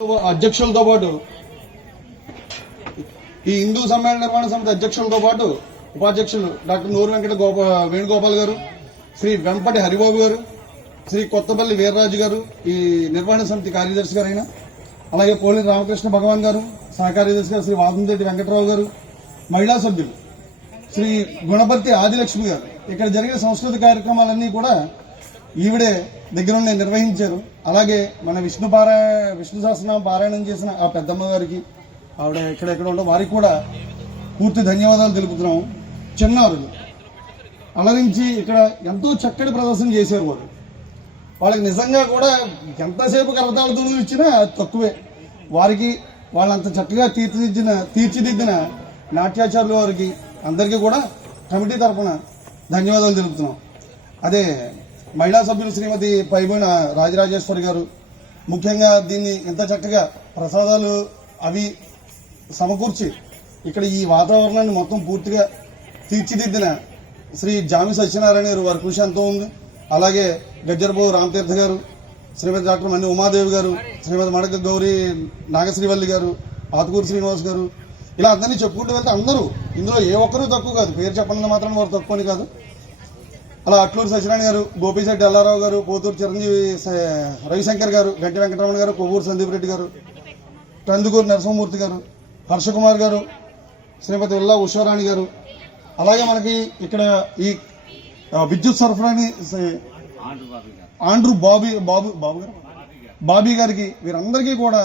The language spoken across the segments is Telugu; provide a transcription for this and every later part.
అధ్యక్షులతో పాటు ఈ హిందూ సమ్మేళన నిర్మాణ సమితి అధ్యక్షులతో పాటు ఉపాధ్యక్షులు డాక్టర్ నూరు వెంకట వేణుగోపాల్ గారు, శ్రీ వెంపటి హరిబాబు గారు, శ్రీ కొత్తపల్లి వీర్రాజు గారు ఈ నిర్వహణ సమితి కార్యదర్శి గారైన, అలాగే పోలి రామకృష్ణ భగవాన్ గారు సహకార్యదర్శి గారు శ్రీ వాసంరెడ్డి వెంకటరావు గారు, మహిళా సభ్యులు శ్రీ గుణపర్తి ఆదిలక్ష్మి గారు. ఇక్కడ జరిగిన సంస్కృతి కార్యక్రమాలన్నీ కూడా ఈవిడే దగ్గరుండి నిర్వహించారు. అలాగే మన విష్ణు సహస్రనామ పారాయణం చేసిన ఆ పెద్దమ్మ గారికి, ఆవిడ ఎక్కడెక్కడ ఉండో వారికి కూడా పూర్తి ధన్యవాదాలు తెలుపుతున్నాము. చిన్నారులు అలరించి ఇక్కడ ఎంతో చక్కటి ప్రదర్శన చేశారు. వాళ్ళకి నిజంగా కూడా ఎంతసేపు కరతాళ తుడులు ఇచ్చినా తక్కువే. వారికి వాళ్ళంత చక్కగా తీర్చిదిద్దిన నాట్యాచార్యుల వారికి అందరికీ కూడా కమిటీ తరఫున ధన్యవాదాలు తెలుపుతున్నాం. అదే మహిళా సభ్యులు శ్రీమతి పైబోయిన రాజరాజేశ్వరి గారు ముఖ్యంగా దీన్ని ఇంత చక్కగా ప్రసాదాలు అవి సమకూర్చి ఇక్కడ ఈ వాతావరణాన్ని మొత్తం పూర్తిగా తీర్చిదిద్దిన శ్రీ జామి సత్యనారాయణ గారు, వారి కృషి ఎంతో ఉంది. అలాగే గజ్జరబో రామతీర్థ గారు, శ్రీమతి డాక్టర్ మన్ని ఉమాదేవి గారు, శ్రీమతి మడక గౌరీ నాగశ్రీవల్లి గారు, ఆతుకూరు శ్రీనివాస్ గారు, ఇలా అందరినీ చెప్పుకుంటూ వెళ్తే అందరూ ఇందులో ఏ ఒక్కరూ తక్కువ కాదు. పేరు చెప్పడం మాత్రం వారు తక్కువ అని కాదు. అలా అట్లూరు సత్యనారాయణ గారు, గోపిశెట్టి అల్లారావు గారు, పోతూరు చిరంజీవి రవిశంకర్ గారు, గంటి వెంకటరమణ గారు, కొవ్వూరు సందీప్ రెడ్డి గారు, కందుకూరు నరసింహమూర్తి గారు, హర్షకుమార్ గారు, శ్రీమతి ఉల్లా ఉషారాణి గారు, అలాగే మనకి ఇక్కడ ఈ విద్యుత్ సరఫరాని ఆండ్రూ బాబీ గారికి, వీరందరికీ కూడా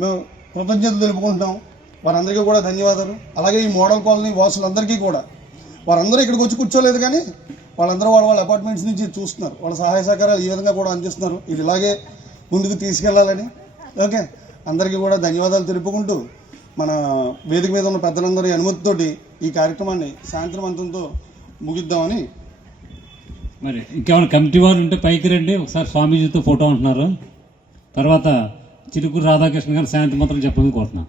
మేము కృతజ్ఞతలు తెలుపుకుంటున్నాం. వారందరికీ కూడా ధన్యవాదాలు. అలాగే ఈ మోడల్ కాలనీ వాసులందరికీ కూడా, వారందరూ ఇక్కడికి వచ్చి కూర్చోలేదు కానీ వాళ్ళందరూ వాళ్ళ అపార్ట్మెంట్స్ నుంచి చూస్తున్నారు. వాళ్ళ సహాయ సహకారాలు ఈ విధంగా కూడా అందిస్తున్నారు. ఇది ఇలాగే ముందుకు తీసుకెళ్లాలని ఓకే అందరికీ కూడా ధన్యవాదాలు తెలుపుకుంటూ మన వేదిక మీద ఉన్న పెద్దలందరి అనుమతితోటి ఈ కార్యక్రమాన్ని సాయంత్రం అంతంతో ముగిద్దామని. మరి ఇంకేమైనా కమిటీ వారు ఉంటే పైకి రండి, ఒకసారి స్వామీజీతో ఫోటో అంటున్నారు. తర్వాత చిలుకూరు రాధాకృష్ణ గారు సాయంత్రం మాత్రం చెప్పమని కోరుతున్నాం.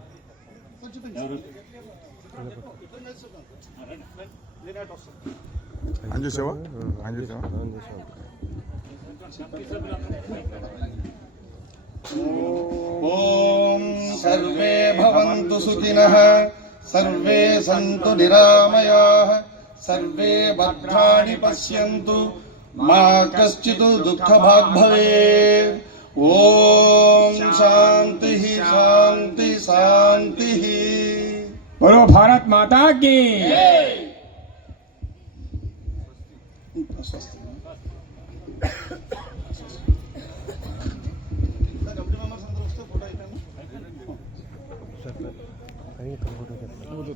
ఓం సర్వే భవంతు సుఖినః, సర్వే సంతు నిరామయాః, సర్వే భద్రాణి పశ్యంతు, మా కశ్చిత్ దుఃఖభాగ్ భవేత్. ఓం శాంతి శాంతి శాంతి. बोलो भारत माता की. ఫోటో